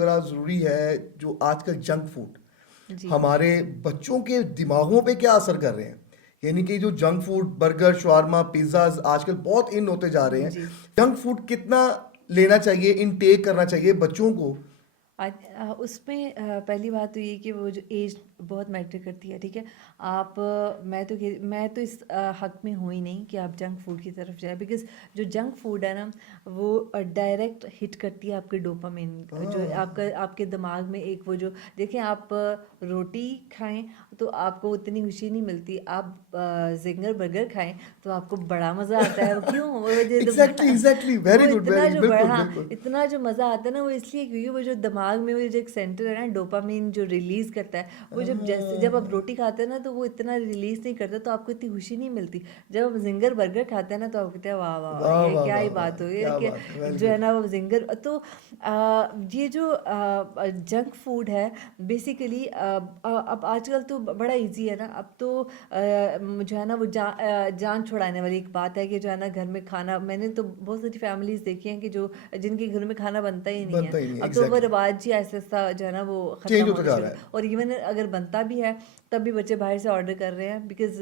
ज़रा ज़रूरी है, जो आजकल जंक फूड जी। हमारे बच्चों के दिमागों पे क्या असर कर रहे हैं। यानी कि जो junk food, burger, shawarma, pizzas आजकल बहुत इन होते जा रहे हैं। जी। जंक फूड कितना लेना चाहिए, इनटेक करना चाहिए बच्चों को? उसमें पहली बात तो ये कि वो जो एज बहुत मैटर करती है, ठीक है। आप मैं तो इस हक में हूँ ही नहीं कि आप जंक फूड की तरफ जाए, बिकॉज जो जंक फूड है ना, वो डायरेक्ट हिट करती है आपके डोपामिन, जो हाँ, आपके दिमाग में एक वो जो देखें, आप रोटी खाएं तो आपको उतनी खुशी नहीं मिलती, आप जिंगर बर्गर खाएं तो आपको बड़ा मज़ा आता है। वो क्यों? वो जो एग्जैक्टली एग्जैक्टली, वो वेरी गुड, इतना वेरी, जो बिल्कुल बढ़ा बिल्कुल। इतना जो मज़ा आता है ना, वो इसलिए क्योंकि वो जो दिमाग में वो जो एक सेंटर है ना, डोपामिन जो रिलीज़ करता है, वो जब आप रोटी खाते हैं ना, तो वो इतना रिलीज़ नहीं करता, तो आपको इतनी खुशी नहीं मिलती। जब आप जिंगर बर्गर खाते हैं ना, तो आप कहते हैं वाह वाह वाह, वाह ये वाह क्या वाह ही वाह, बात हो गई क्या कि बात है, वेरी जो है गुड। ना वो जिंगर। तो ये जो जंक फूड है, बेसिकली अब आजकल तो बड़ा इजी है ना, अब तो जो है ना वो जान छुड़ाने वाली एक बात है कि जो है ना घर में खाना, मैंने तो बहुत सारी फैमिलीज देखी हैं कि जो जिनके घर में खाना बनता ही नहीं है। बनता ही नहीं, अब तो वो एग्जैक्टली। रिवाज ही ऐसा ऐसा जो है ना वो ख़त्म चेंज होता होना जा शुरू, रहा है। और इवन अगर बनता भी है तब भी बच्चे बाहर से ऑर्डर कर रहे हैं, बिकॉज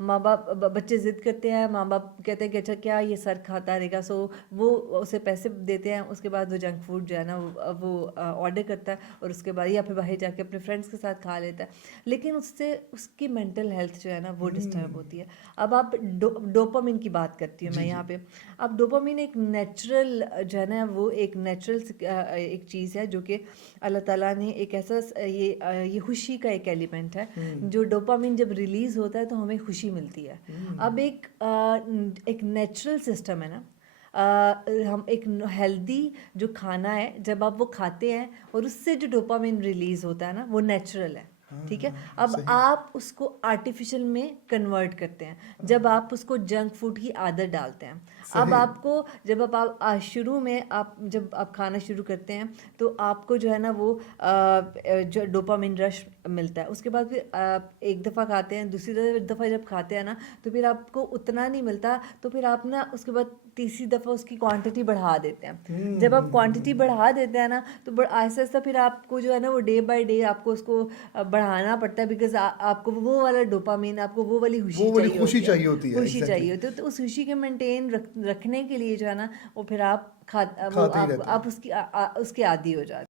माँ बाप बच्चे ज़िद करते हैं, माँ बाप कहते हैं कि अच्छा क्या ये सर खाता रहेगा, सो वो उसे पैसे देते हैं, उसके बाद वो जंक फूड जो है ना वो ऑर्डर करता है, और उसके बाद या फिर बाहर जाके अपने फ्रेंड्स के साथ खा लेता है, लेकिन उससे उसकी मेंटल हेल्थ जो है ना वो डिस्टर्ब होती है। अब आप डोपामिन की बात करती हूँ मैं जी जी। यहाँ पे। अब डोपामिन एक नेचुरल जो है ना, वो एक नेचुरल एक चीज़ है, जो कि अल्लाह ताला ने एक ऐसा ये खुशी का एक एलिमेंट है। जो डोपामिन जब रिलीज़ होता है तो हमें खुशी मिलती है। अब एक नेचुरल सिस्टम है ना, हम एक हेल्दी जो खाना है, जब आप वो खाते हैं और उससे जो डोपामिन रिलीज होता है ना, वो नेचुरल है, ठीक है। हाँ, अब सही। आप उसको आर्टिफिशियल में कन्वर्ट करते हैं जब आप उसको जंक फूड की आदत डालते हैं। अब सही। आपको जब शुरू में जब आप खाना शुरू करते हैं, तो आपको जो है ना वो जो डोपामिन रश मिलता है, उसके बाद फिर आप एक दफ़ा खाते हैं, दूसरी दफ़ा जब खाते हैं ना, तो फिर आपको उतना नहीं मिलता, तो फिर आप ना उसके बाद तीसरी दफ़ा उसकी क्वांटिटी बढ़ा देते हैं। जब आप क्वांटिटी बढ़ा देते हैं ना, तो आहिस्ता आहिस्ता फिर आपको जो है ना वो डे बाय डे आपको उसको बढ़ाना पड़ता है, बिकॉज आपको वो वाला डोपामिन, आपको वो वाली खुशी वो वाली चाहिए खुशी होती है। चाहिए होती है, खुशी एग्जैक्टली। चाहिए होती है, तो उस खुशी के मेंटेन रखने के लिए जो है ना, वो फिर आप खाते ही रहते आप हैं। उसकी उसके आदी हो जाते हैं।